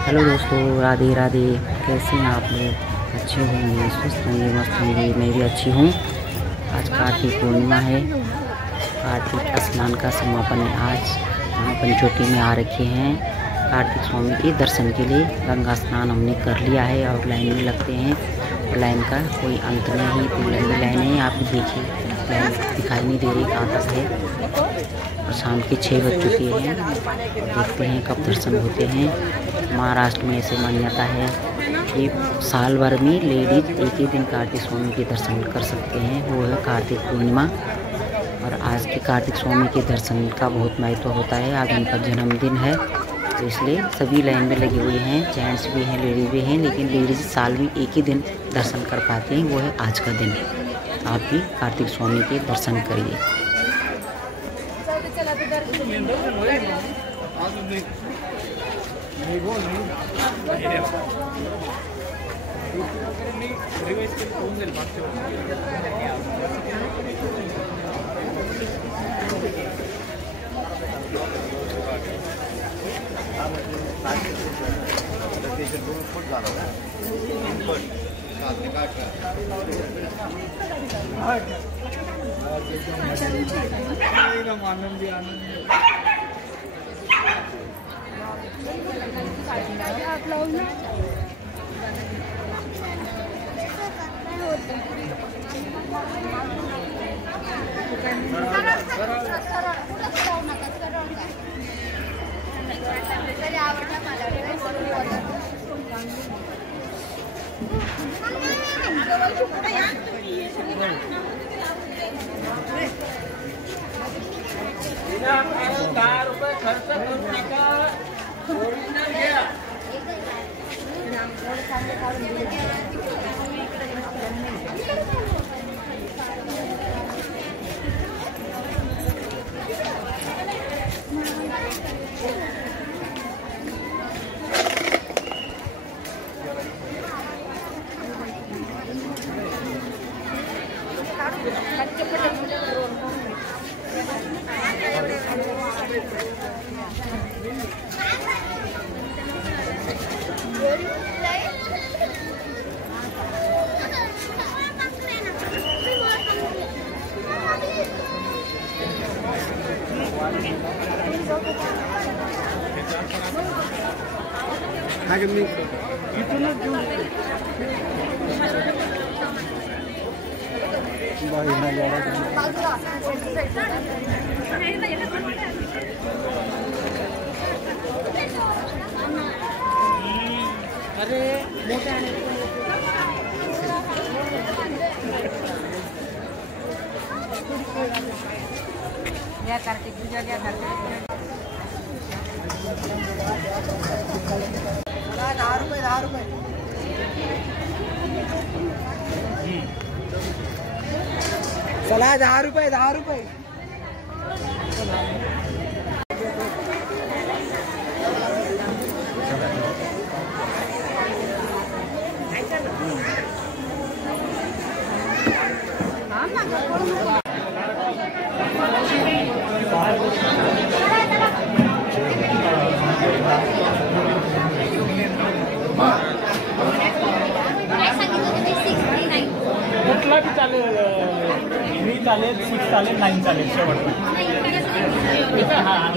Hello दोस्तों, राधे राधे। कैसे हैं आप लोग? अच्छे होंगे, स्वस्थ होंगे, मस्त होंगे। मैं भी अच्छी हूँ। आज कार्तिक पूर्णिमा है। कार्तिक स्नान का समापन है आज। हम पंचवटी में आ रखे हैं कार्तिक स्वामी के दर्शन के लिए। गंगा स्नान हमने कर लिया है और लाइन में लगते हैं। लाइन का कोई अंत नहीं, इतनी लंबी लाइन है। आप देखिए, लाइन दिखाई नहीं दे रही कहाँ तक है। और शाम के 6 बज चुके हैं। देखते हैं कब दर्शन होते हैं। महाराष्ट्र में ऐसे मान्यता है कि साल भर में लेडीज एक ही दिन कार्तिक स्वामी के दर्शन कर सकते हैं, वो है कार्तिक पूर्णिमा। और आज के कार्तिक स्वामी के दर्शन का बहुत महत्व होता है। आज उनका जन्मदिन है, तो इसलिए सभी लाइन में लगे हुए हैं। जेंट्स भी हैं, लेडीज भी हैं, लेकिन लेडीज साल में एक ही दिन दर्शन कर पाते हैं, वो है आज का दिन। आप भी कार्तिक स्वामी के दर्शन करिए। कार्तिक पूजा क्या करते हैं? 10 रुपये 10 रुपये चला 10 रुपये 10 रुपये। कुठला बी चालेल, 3 चालेल, 6 चालेल, 9 चालेल शेवटला. हां हां